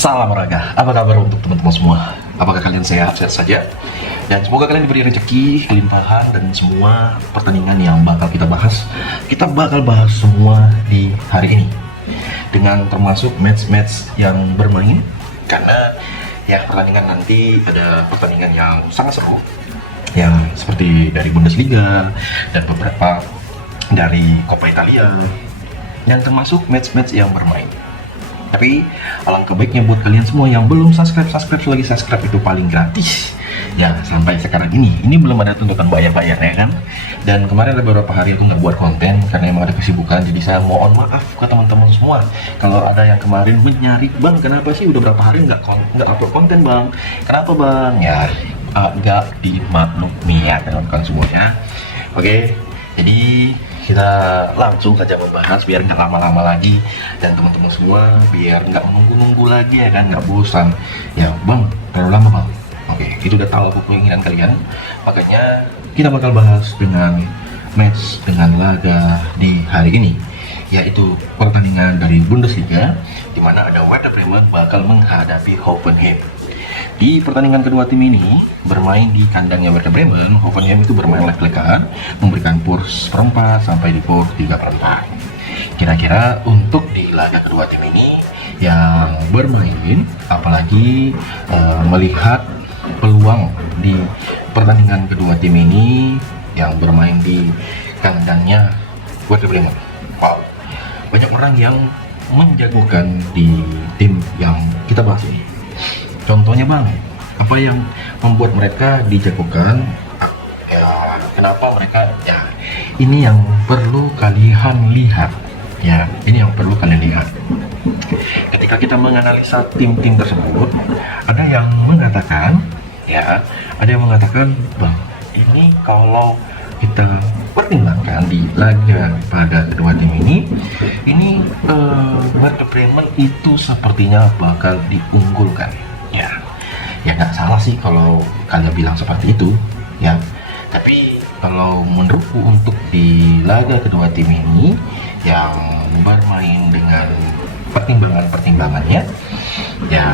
Salam olahraga, apa kabar untuk teman-teman semua? Apakah kalian sehat-sehat saja? Dan semoga kalian diberi rezeki, kelimpahan, dan semua pertandingan yang bakal kita bahas. Kita bakal bahas semua di hari ini, dengan termasuk match-match yang bermain. Karena ya pertandingan nanti ada pertandingan yang sangat seru, yang seperti dari Bundesliga dan beberapa dari Coppa Italia, yang termasuk match-match yang bermain. Tapi alangkah baiknya buat kalian semua yang belum subscribe lagi, subscribe itu paling gratis. Ya sampai sekarang ini belum ada tuntutan bayar ya kan. Dan kemarin ada beberapa hari aku nggak buat konten karena emang ada kesibukan. Jadi saya mohon maaf ke teman-teman semua kalau ada yang kemarin menyari, bang kenapa sih udah berapa hari nggak upload konten bang? Kenapa bang? Ya agak dimaklumi ya teman-teman semuanya. Oke, jadi kita langsung saja membahas biar nggak lama-lama lagi, dan teman-teman semua biar nggak menunggu-nunggu lagi ya kan, nggak bosan ya bang terlalu lama bang. Oke, itu udah tahu aku keinginan kalian, makanya kita bakal bahas dengan match dengan laga di hari ini, yaitu pertandingan dari Bundesliga di mana ada Werder Bremen bakal menghadapi Hoffenheim. Di pertandingan kedua tim ini bermain di kandangnya Werder Bremen. Hoffenheim itu bermain leg-legan, memberikan PUR seperempat sampai di PUR 3/4. Kira-kira untuk di laga kedua tim ini yang bermain, apalagi melihat peluang di pertandingan kedua tim ini yang bermain di kandangnya Werder Bremen. Wow, banyak orang yang menjagokan di tim yang kita bahas ini. Contohnya bang, apa yang membuat mereka dijagokan? Ya, kenapa mereka? Ya, ini yang perlu kalian lihat. Ya, ini yang perlu kalian lihat. Ketika kita menganalisa tim-tim tersebut, ada yang mengatakan, bang, ini kalau kita pertimbangkan di laga pada kedua tim ini Werder Bremen itu sepertinya bakal diunggulkan. Ya nggak salah sih kalau kalian bilang seperti itu ya, tapi kalau menurutku untuk di laga kedua tim ini yang bermain dengan pertimbangannya, ya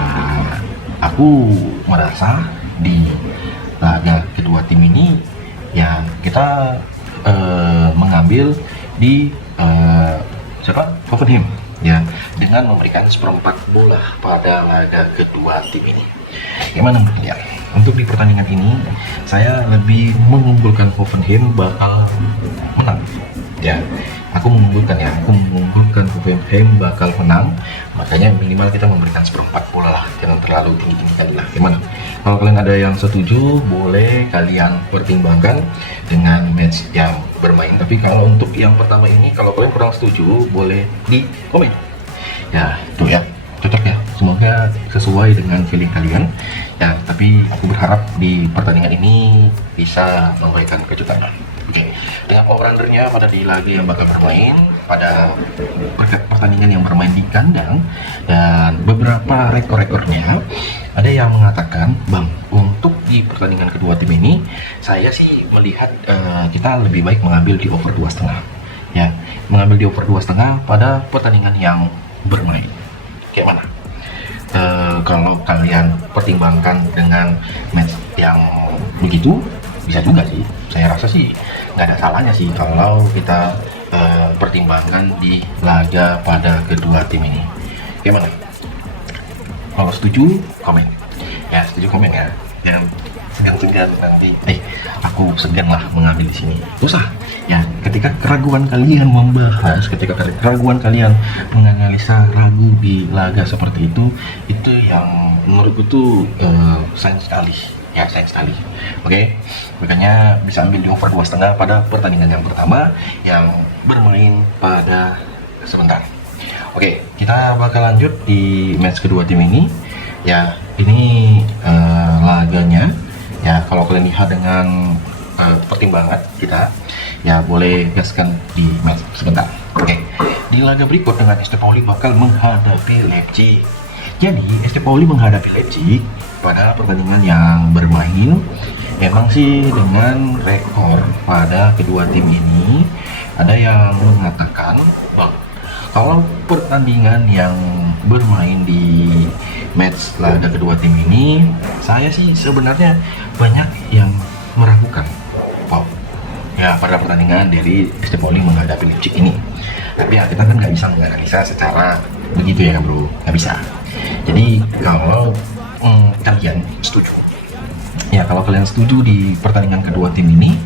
aku merasa di laga kedua tim ini ya kita mengambil di Hoffenheim ya, dengan memberikan seperempat bola pada laga kedua tim ini. Gimana menurut kalian? Untuk di pertandingan ini saya lebih mengunggulkan Hoffenheim bakal menang ya. Aku mengunggulkan Hoffenheim bakal menang, makanya minimal kita memberikan seperempat bola lah, jangan terlalu tinggi kali lah. Gimana? Kalau kalian ada yang setuju, boleh kalian pertimbangkan dengan match yang bermain. Tapi kalau untuk yang pertama ini, kalau kalian kurang setuju, boleh di komen. Ya, itu ya, cocok ya. Semoga sesuai dengan feeling kalian. Ya, tapi aku berharap di pertandingan ini bisa memberikan kejutan. Oke, dengan over-undernya pada di laga yang bakal bermain pada pertandingan yang bermain di kandang dan beberapa rekor-rekornya, ada yang mengatakan, bang, untuk di pertandingan kedua tim ini saya sih melihat kita lebih baik mengambil di over 2,5 ya, mengambil di over 2,5 pada pertandingan yang bermain. Kayak mana? Kalau kalian pertimbangkan dengan match yang begitu, bisa juga sih. Saya rasa sih nggak ada salahnya sih kalau kita pertimbangkan di laga pada kedua tim ini. Gimana? Kalau setuju, komen. Ya, setuju komen ya. Jangan segan-segan nanti. Aku segan lah mengambil di sini. Usah. Ya, ketika keraguan kalian membahas, ketika keraguan kalian menganalisa ragu di laga seperti itu yang menurutku tuh sayang sekali. Ya, sayang sekali. Oke, makanya bisa ambil di over 2,5 pada pertandingan yang pertama yang bermain pada sebentar. Oke, kita bakal lanjut di match kedua tim ini. Ya, ini laganya. Ya, kalau kalian lihat dengan pertimbangan kita, ya boleh gaskan di match sebentar. Oke, di laga berikut dengan ST Pauli bakal menghadapi Leipzig. Jadi ST Pauli menghadapi Leipzig pada pertandingan yang bermain memang sih dengan rekor pada kedua tim ini. Ada yang mengatakan, kalau pertandingan yang bermain di match laga kedua tim ini, saya sih sebenarnya banyak yang meragukan ya pada pertandingan dari ST Pauli menghadapi Leipzig ini. Tapi ya kita kan nggak bisa menganalisa secara begitu ya bro, nggak bisa. Jadi kalau kalian setuju, ya kalau kalian setuju di pertandingan kedua tim ini,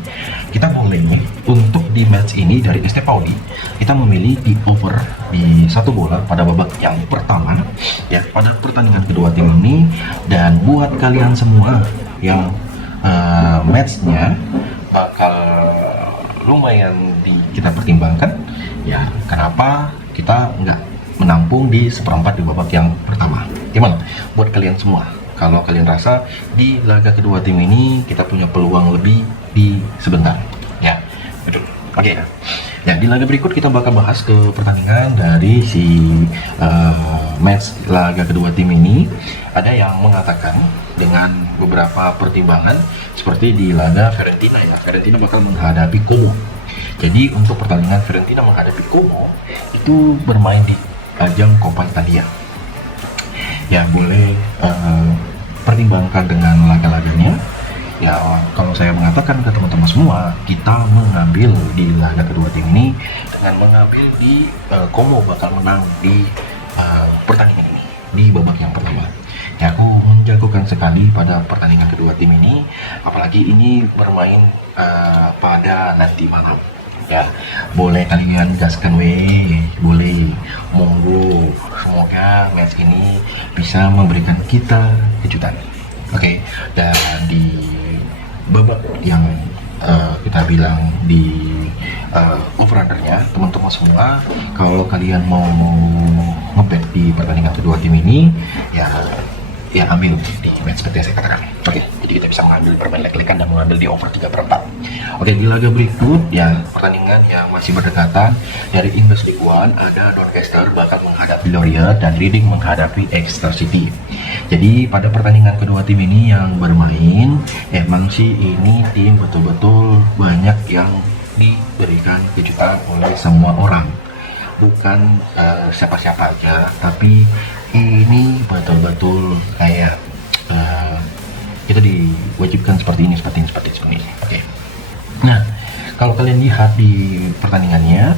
kita boleh untuk di match ini dari ST Pauli kita memilih di over di 1 bola pada babak yang pertama ya pada pertandingan kedua tim ini. Dan buat kalian semua yang matchnya bakal lumayan kita pertimbangkan ya, kenapa kita nggak menampung di seperempat di babak yang pertama. Gimana buat kalian semua kalau kalian rasa di laga kedua tim ini kita punya peluang lebih di sebentar ya, betul. Oke ya, di laga berikut kita bakal bahas ke pertandingan dari si match laga kedua tim ini. Ada yang mengatakan dengan beberapa pertimbangan seperti di laga Fiorentina ya, Fiorentina bakal menghadapi Como. Jadi untuk pertandingan Fiorentina menghadapi Como itu bermain di ajang Coppa Italia ya, boleh pertimbangkan dengan laga-laganya ya. Kalau saya mengatakan ke teman-teman semua, kita mengambil di laga kedua tim ini dengan mengambil di Como bakal menang di pertandingan ini di babak yang pertama ya. Aku menjagokan sekali pada pertandingan kedua tim ini, apalagi ini bermain pada nanti malam ya. Boleh kalian gaskan boleh, monggo, semoga match ini bisa memberikan kita kejutan. Oke. Dan di babak yang kita bilang di over-undernya, teman-teman semua, kalau kalian mau ngebet di pertandingan kedua tim ini ya ambil di match seperti yang saya katakan. Oke, jadi kita bisa mengambil permain leg-legan dan mengambil di over 3/4. Oke, di laga berikut ya, pertandingan yang masih berdekatan dari English League One, ada Doncaster bakal menghadapi Lorient dan Reading menghadapi Exeter City. Jadi pada pertandingan kedua tim ini yang bermain, emang sih ini tim betul-betul banyak yang diberikan kejutan oleh semua orang, bukan siapa-siapa aja, tapi ini betul-betul kayak kita diwajibkan seperti ini. Oke. Nah, kalau kalian lihat di pertandingannya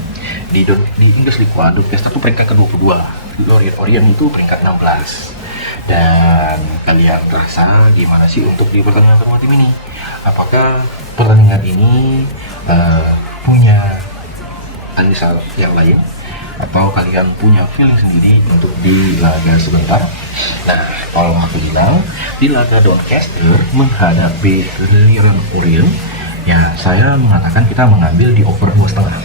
di English League One, Doncaster itu peringkat ke-22, Lorient itu peringkat 16. Dan kalian rasa gimana sih untuk di pertandingan kedua tim ini? Apakah pertandingan ini punya analisa yang lain, atau kalian punya feeling sendiri untuk di laga sebentar? Nah, kalau aku bilang di laga Doncaster menghadapi Lorient ya, saya mengatakan kita mengambil di over 2,5,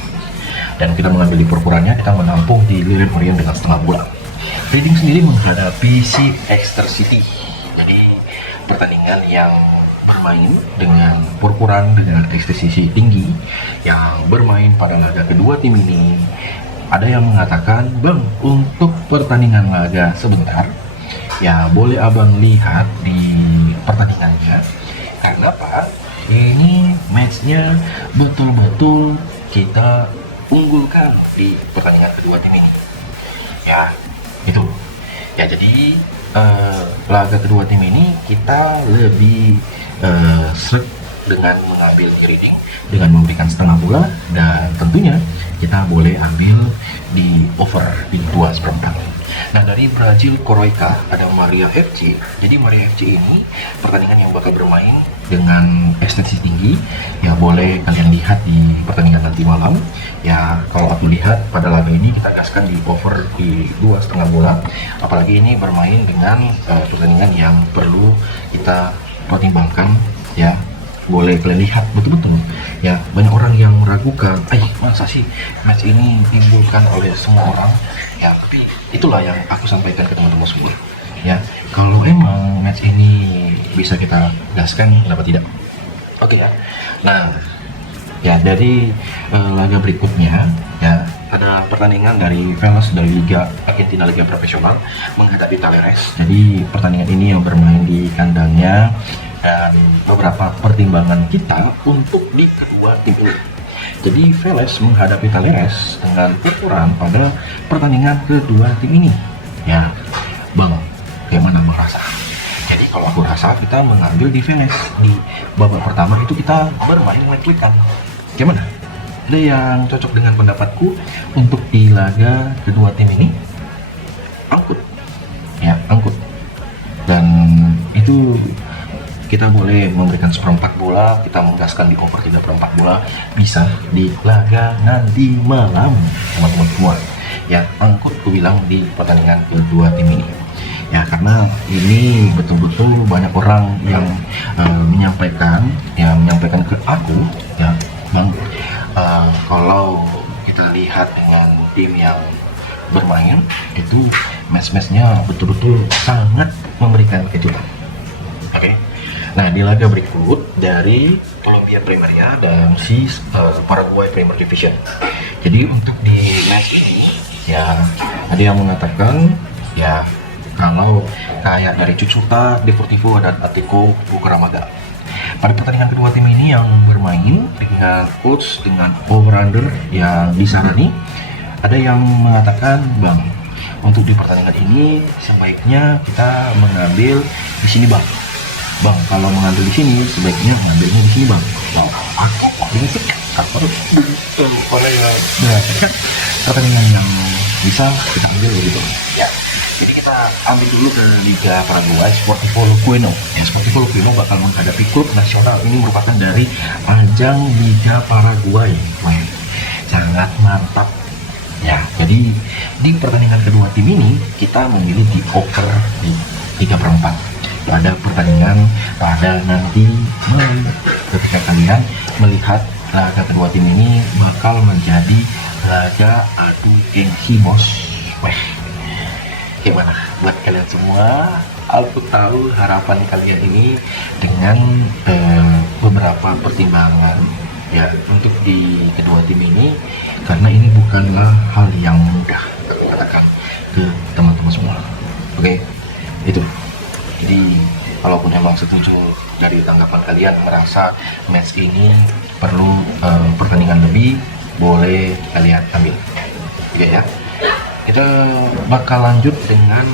dan kita mengambil di perpuranya, kita menampung di Lorient dengan setengah bola. Reading sendiri menghadapi si Exeter City, jadi pertandingan yang bermain dengan perpuraan dengan ekspektasi tinggi yang bermain pada laga kedua tim ini. Ada yang mengatakan, bang, untuk pertandingan laga sebentar ya boleh abang lihat di pertandingannya, karena apa, ini matchnya betul-betul kita unggulkan di pertandingan kedua tim ini ya, itu ya. Jadi laga kedua tim ini kita lebih sreg dengan mengambil Reading dengan memberikan setengah bola, dan tentunya kita boleh ambil di over di 2/4. Nah, dari Brazil Coroica ada Maria FC. Jadi Maria FC ini pertandingan yang bakal bermain dengan ekstensi tinggi ya, boleh kalian lihat di pertandingan nanti malam ya. Kalau aku lihat pada laga ini kita gaskan di over di 2,5 bola, apalagi ini bermain dengan pertandingan yang perlu kita pertimbangkan ya. Boleh kalian lihat betul-betul ya, banyak orang yang meragukan, masa sih match ini ditimbulkan oleh semua orang ya. Tapi itulah yang aku sampaikan ke teman-teman semua ya, kalau emang match ini bisa kita gaskan, kenapa tidak? Oke ya. Nah ya, dari laga berikutnya ya, ada pertandingan dari Vélez dari Liga Argentina, Liga Profesional menghadapi Talleres. Jadi pertandingan ini yang bermain di kandangnya, dan beberapa pertimbangan kita untuk di kedua tim ini. Jadi Vélez menghadapi Talleres dengan ukuran pada pertandingan kedua tim ini Ya, Bang, gimana Bang rasa? Jadi kalau aku rasa kita mengambil defense di babak pertama itu kita bermain lek-lekan. Gimana? Ada yang cocok dengan pendapatku untuk di laga kedua tim ini? Angkut, ya angkut. Dan itu kita boleh memberikan seperempat bola, kita menggaskan di over 3/4 bola, bisa di laga nanti malam, teman-teman semua. Ya, angkut ku bilang di pertandingan kedua tim ini. Ya, karena ini betul-betul banyak orang yang menyampaikan ke aku, ya, Bang, kalau kita lihat dengan tim yang bermain itu match-matchnya betul-betul sangat memberikan kejutan. Oke. Nah, di laga berikut dari Colombia Primaria dan si Paraguay Premier Division. Jadi untuk di match ini ya ada yang mengatakan ya kalau kayak dari Cucuta, Deportivo dan Atletico Bucaramanga. Pada pertandingan kedua tim ini yang bermain dengan coach dengan over-under yang disarani, ada yang mengatakan, Bang, untuk di pertandingan ini sebaiknya kita mengambil di sini, Bang. Bang, kalau mengambil di sini sebaiknya mengambilnya di sini, Bang. Bang, aku ini sih kalau orang yang berdasarkan pertandingan yang bisa kita ambil gitu. Ya, jadi kita ambil dulu ke Liga Paraguay, Sportivo Luqueno. Ya, Sportivo Luqueno bakal menghadapi klub nasional. Ini merupakan dari ajang Liga Paraguay. Wah, sangat mantap. Ya, jadi di pertandingan kedua tim ini kita memilih di over di 3/4 pada pertandingan pada nanti ketika kalian melihat laga kedua tim ini bakal menjadi laga adu gengsi, bos. Wah, gimana buat kalian semua? Aku tahu harapan kalian ini dengan beberapa pertimbangan ya untuk di kedua tim ini, karena ini bukanlah hal yang mudah, aku katakan ke teman-teman semua. Oke, itu. Jadi kalaupun emang setuju dari tanggapan kalian merasa match ini perlu pertandingan lebih, boleh kalian ambil. Oke ya. Kita bakal lanjut dengan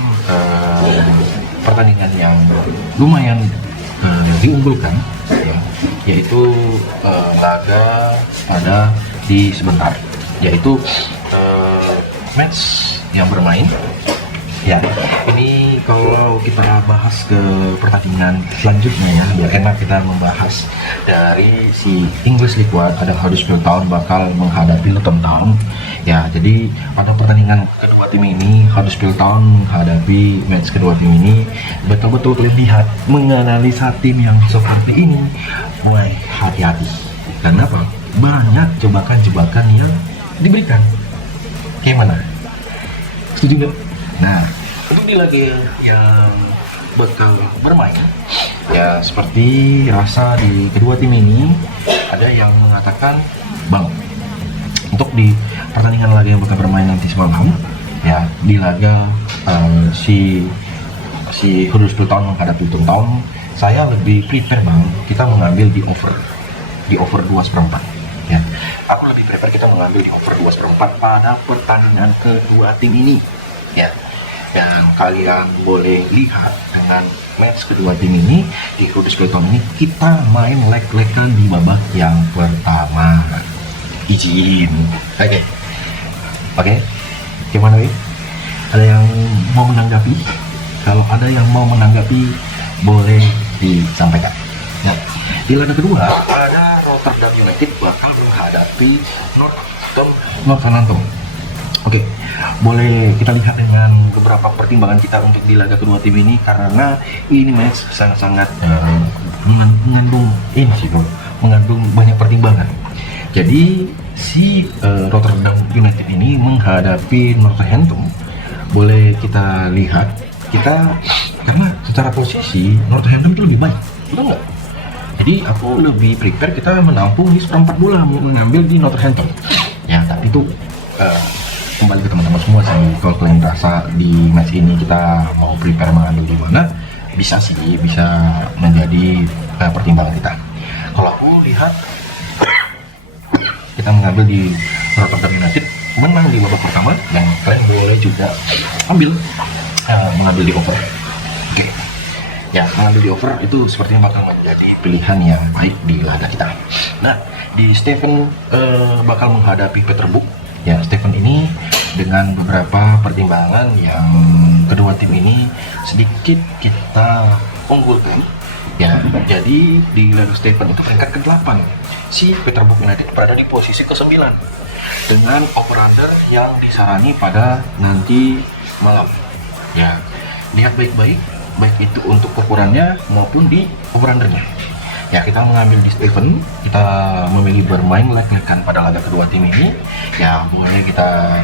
pertandingan yang lumayan diunggulkan, ya, yaitu laga pada di sebentar, yaitu match yang bermain. Ya, ini kalau kita bahas ke pertandingan selanjutnya ya, biar enak kita membahas dari si English League One. Ada Huddersfield Town bakal menghadapi Luton Town. Ya, jadi pada pertandingan kedua tim ini, Huddersfield Town menghadapi match kedua tim ini, betul-betul kalian lihat menganalisa tim yang seperti ini, mulai hati-hati. Karena apa? Banyak jebakan-jebakan yang diberikan. Gimana? Setuju nggak? Nah, untuk di laga yang bakal bermain, ya seperti rasa di kedua tim ini, ada yang mengatakan, Bang, untuk di pertandingan laga yang bakal bermain nanti semalam, ya di laga si Huddersfield Town menghadapi Luton Town, saya lebih prepare, Bang, kita mengambil di over 2/4. Ya, aku lebih prefer kita mengambil di over 2/4 pada pertandingan kedua tim ini. Ya, dan kalian boleh lihat dengan match kedua tim ini di Huddersfield Town ini, kita main leg-legan di babak yang pertama. Izin. Oke. Gimana, Wi? Ada yang mau menanggapi? Kalau ada yang mau menanggapi, boleh disampaikan. Nah, di laga kedua ada Rotterdam United bakal menghadapi Northampton. Oke, boleh kita lihat dengan beberapa pertimbangan kita untuk di laga kedua tim ini, karena ini match sangat-sangat mengandung banyak pertimbangan. Jadi si Rotterdam United ini menghadapi Northampton, boleh kita lihat karena secara posisi Northampton itu lebih baik, betul nggak? Jadi aku lebih prepare kita menampung di seperempat bola, mengambil di Northampton. Ya, tapi itu kembali ke teman-teman semua sih. Kalau kalian rasa di match ini kita mau prepare mengambil di mana, bisa menjadi pertimbangan kita. Kalau aku lihat kita mengambil di Rotterdam United, menang di babak pertama, dan kalian boleh juga mengambil di over. Oke. Ya, mengambil di over itu sepertinya bakal menjadi pilihan yang baik di laga kita. Nah, di Steven bakal menghadapi Peter Book. Ya, Steven ini dengan beberapa pertimbangan yang kedua tim ini sedikit kita unggulkan. Ya, jadi di laga Steven itu peringkat ke-8. Si Peter Book United berada di posisi ke-9 dengan over-under yang disarani pada nanti malam. Ya, lihat baik-baik, baik itu untuk ukurannya maupun di over-undernya. Ya, kita mengambil di Steven, kita memilih bermain leg-legan pada laga kedua tim ini. Ya, boleh kita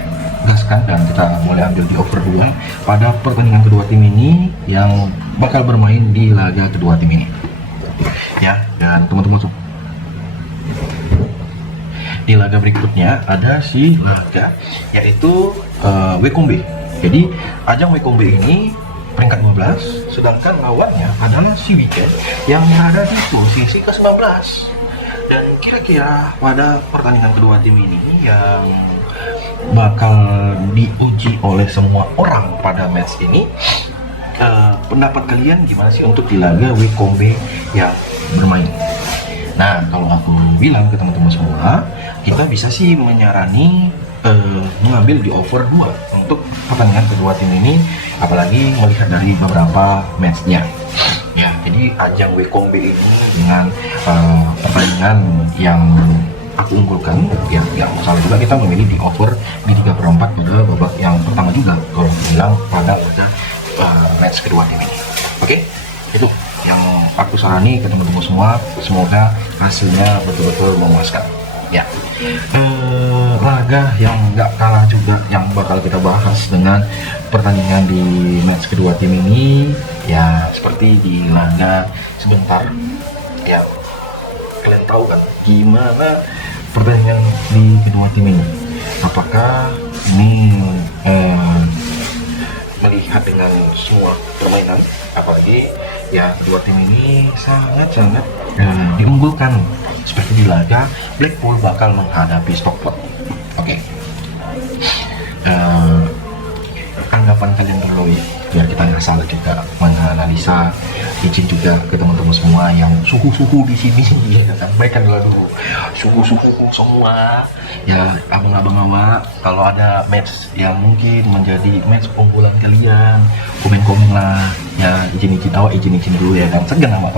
gaskan dan kita boleh ambil di over 2 pada pertandingan kedua tim ini yang bakal bermain di laga kedua tim ini. Ya, dan teman-teman, di laga berikutnya ada si laga yaitu Wekombe. Jadi ajang Wekombe ini peringkat 12, sedangkan lawannya adalah si Wigan yang berada di posisi ke-19. Dan kira-kira pada pertandingan kedua tim ini yang bakal diuji oleh semua orang pada match ini, pendapat kalian gimana sih untuk di laga Wekombe yang bermain? Nah, kalau aku bilang ke teman-teman semua, kita bisa sih menyarani mengambil di over 2 untuk pertandingan kedua tim ini, apalagi melihat dari beberapa matchnya. Ya, jadi ajang Wekombe ini dengan pertandingan yang aku unggulkan, ya yang masalah juga kita memilih di over di 3/4 pada babak yang pertama juga kalau bilang pada match kedua tim ini. Oke, itu yang aku sarani ke teman-teman semua, semoga hasilnya betul-betul memuaskan. Ya, laga yang nggak kalah juga yang bakal kita bahas dengan pertandingan di match kedua tim ini, ya seperti di laga sebentar. Ya, kalian tahu kan gimana pertandingan di kedua tim ini? Apakah ini melihat dengan semua permainan, apalagi ya kedua tim ini sangat-sangat diunggulkan, seperti di laga Blackpool bakal menghadapi Stockport. Oke. Anggapan kalian dulu ya, biar kita nggak salah juga menganalisa. Izin juga ke teman-teman semua yang suhu-suhu di sini, ya sampaikan dulu suhu-suhu semua. Ya, abang-abang awak, kalau ada match yang mungkin menjadi match unggulan kalian, komen-komen lah. Ya, izin dulu ya, dan segan awak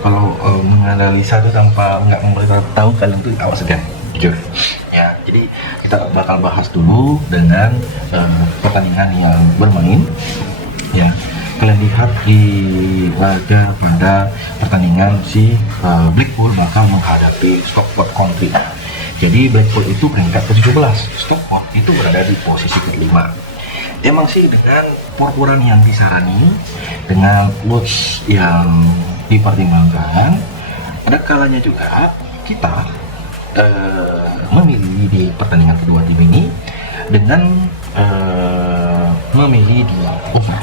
kalau menganalisa itu tanpa nggak memberitahu kalian tuh awak segan, jujur. Ya, jadi kita bakal bahas dulu dengan pertandingan yang bermain. Ya, kalian lihat di laga pada pertandingan si Blackpool bakal menghadapi Stockport County. Jadi Blackpool itu peringkat ke-17, Stockport itu berada di posisi ke-5. Emang sih dengan pur-puran yang disarani, dengan odds yang dipertimbangkan, ada kalanya juga kita memilih di pertandingan kedua tim ini dengan memilih di over.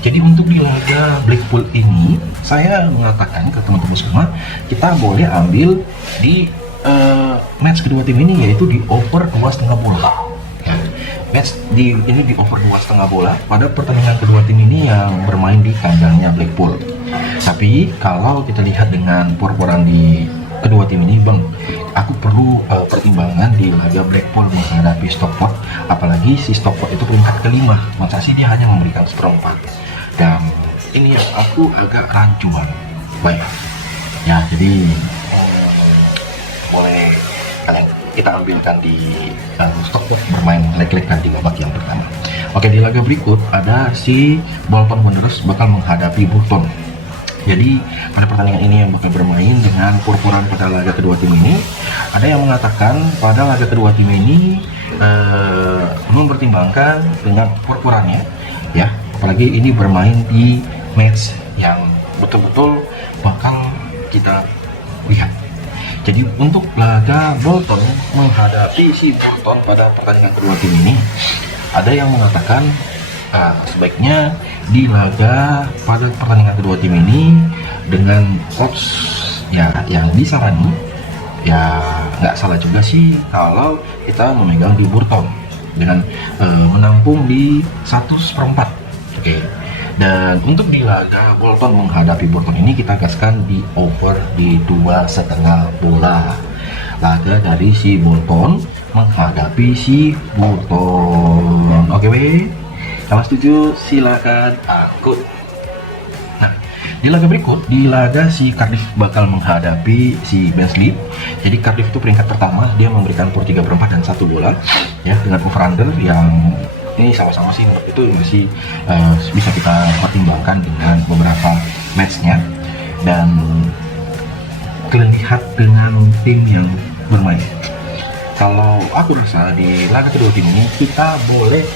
Jadi untuk di laga Blackpool ini, saya mengatakan ke teman-teman semua, kita boleh ambil di match kedua tim ini, yaitu di over 2,5 bola. Ya, match ini di over 2,5 bola pada pertandingan kedua tim ini yang bermain di kandangnya Blackpool. Tapi kalau kita lihat dengan pur-puran di kedua tim ini, bang, aku perlu pertimbangan di laga Blackpool menghadapi Stockport, apalagi si Stockport itu peringkat ke-5, masa sih dia hanya memberikan 1/4, dan ini yang aku agak rancuan. Baik ya, jadi boleh kalian kita ambilkan di Stockport bermain leg-legan di babak yang pertama. Oke, di laga berikut ada si Bolton Wanderers bakal menghadapi Burton. Jadi pada pertandingan ini yang bakal bermain dengan pur-puran pada laga kedua tim ini, ada yang mengatakan pada laga kedua tim ini mempertimbangkan dengan pur-purannya, ya, apalagi ini bermain di match yang betul-betul bakal kita lihat. Jadi untuk laga Bolton menghadapi si Burton pada pertandingan kedua tim ini, ada yang mengatakan sebaiknya di laga pada pertandingan kedua tim ini dengan odds ya yang disarani ya nggak salah juga sih kalau kita memegang di Burton dengan menampung di 1/4. Oke. Dan untuk di laga Bolton menghadapi Burton ini kita gaskan di over di 2,5 bola. Laga dari si Bolton menghadapi si Burton. Oke, weh. Kalau setuju silakan akun. Nah, di laga berikut, di laga si Cardiff bakal menghadapi si Barnsley. Jadi Cardiff itu peringkat pertama, dia memberikan per 3/4 dan 1 bola ya, dengan over under yang ini sama-sama sih menurut itu masih bisa kita pertimbangkan dengan beberapa matchnya. Dan kalian lihat dengan tim yang bermain, kalau aku rasa di laga kedua tim ini kita boleh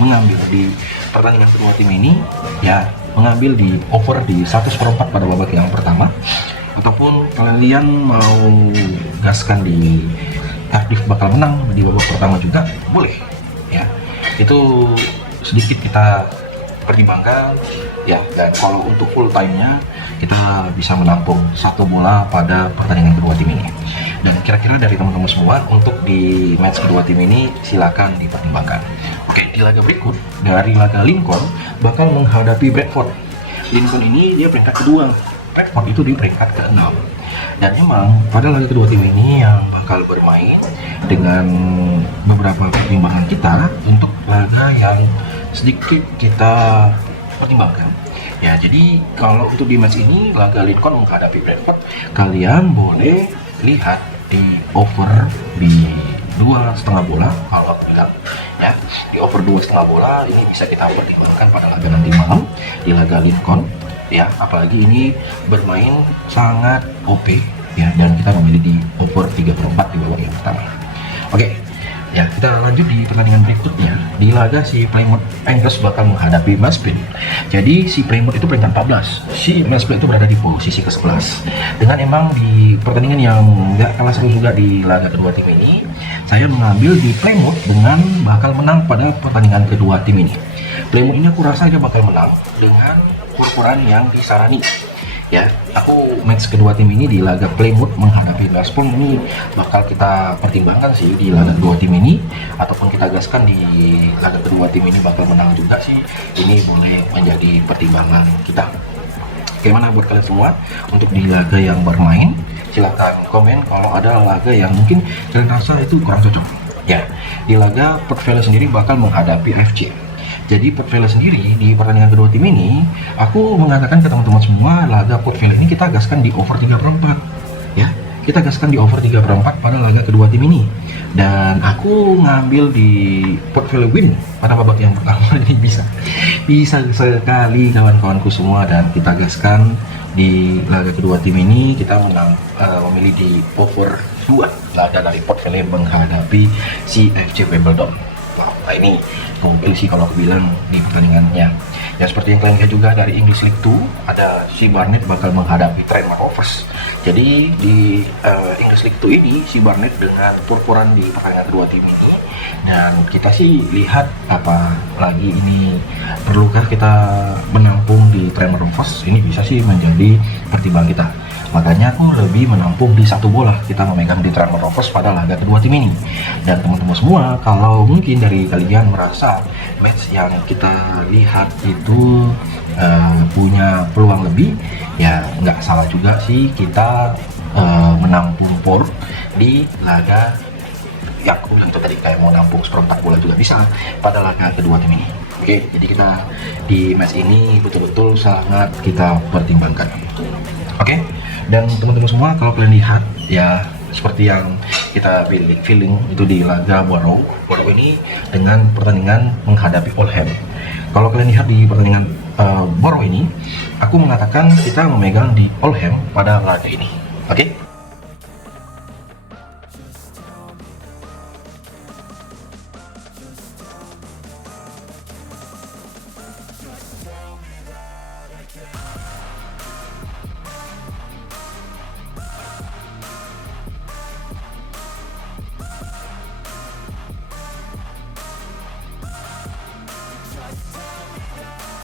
mengambil di pertandingan kedua tim ini ya, mengambil di over di 1/4 pada babak yang pertama, ataupun kalian mau gaskan di Cardiff bakal menang di babak pertama juga boleh ya, itu sedikit kita pertimbangkan ya. Dan kalau untuk full time-nya kita bisa menampung 1 bola pada pertandingan kedua tim ini. Dan kira-kira dari teman-teman semua untuk di match kedua tim ini silakan dipertimbangkan. Oke, di laga berikut dari laga Lincoln bakal menghadapi Bradford. Lincoln ini dia peringkat kedua, Bradford itu di peringkat ke-6. Dan emang pada laga kedua tim ini yang bakal bermain dengan beberapa pertimbangan kita untuk laga yang sedikit kita pertimbangkan ya. Jadi kalau untuk di match ini laga Lincoln menghadapi Brentford, kalian boleh lihat di over di 2,5 bola. Kalau aku bilang ya, di over 2,5 bola ini bisa kita pertimbangkan pada laga nanti malam di laga Lincoln ya, apalagi ini bermain sangat OP ya, dan kita memilih di over 3/4 di babak yang pertama. Oke ya, kita lanjut di pertandingan berikutnya. Di laga si Plymouth Angus bakal menghadapi Maspin. Jadi si Plymouth itu peringkat 14, si Maspin itu berada di posisi ke-11. Dengan emang di pertandingan yang nggak kalah seru juga di laga kedua tim ini, saya mengambil di Plymouth dengan bakal menang pada pertandingan kedua tim ini. Plymouth ini aku rasa dia bakal menang dengan ukuran yang disarani ya. Aku match kedua tim ini di laga Plymouth menghadapi Westprom ini bakal kita pertimbangkan sih di laga kedua tim ini, ataupun kita gaskan di laga kedua tim ini bakal menang juga sih. Ini boleh menjadi pertimbangan kita. Bagaimana buat kalian semua untuk di laga yang bermain? Silahkan komen kalau ada laga yang mungkin kalian rasa itu kurang cocok ya. Di laga Port Vale sendiri bakal menghadapi FC. Jadi Port Vale sendiri di pertandingan kedua tim ini, aku mengatakan ke teman-teman semua, laga Port Vale ini kita gaskan di over 3/4 ya. Kita gaskan di over 3/4 pada laga kedua tim ini. Dan aku ngambil di Port Vale win pada babak yang pertama. Ini bisa sekali kawan-kawanku semua, dan kita gaskan di laga kedua tim ini kita menang, memilih di over 2 laga dari Port Vale menghadapi si FC Wimbledon. Nah ini mobil sih kalau aku bilang di pertandingannya ya. Seperti yang kalian lihat juga dari English League 2, ada si Barnet bakal menghadapi Tranmere Rovers. Jadi di English League 2 ini si Barnet dengan purpuran di pertandingan kedua tim ini, dan kita sih lihat apa lagi ini, perlukah kita menampung di Tranmere Rovers. Ini bisa sih menjadi pertimbangan kita. Makanya aku lebih menampung di 1 bola kita memegang di Tranmere Rovers pada laga kedua tim ini. Dan teman-teman semua, kalau mungkin dari kalian merasa match yang kita lihat itu punya peluang lebih, ya nggak salah juga sih kita menampung por di laga ya, aku bilang itu tadi, kayak mau nampung 1/4 bola juga bisa pada laga kedua tim ini. Oke, jadi kita di match ini betul-betul sangat kita pertimbangkan. Oke, dan teman-teman semua kalau kalian lihat ya, seperti yang kita feeling itu di laga Borough ini dengan pertandingan menghadapi Oldham. Kalau kalian lihat di pertandingan Borough ini, aku mengatakan kita memegang di Oldham pada laga ini. Oke?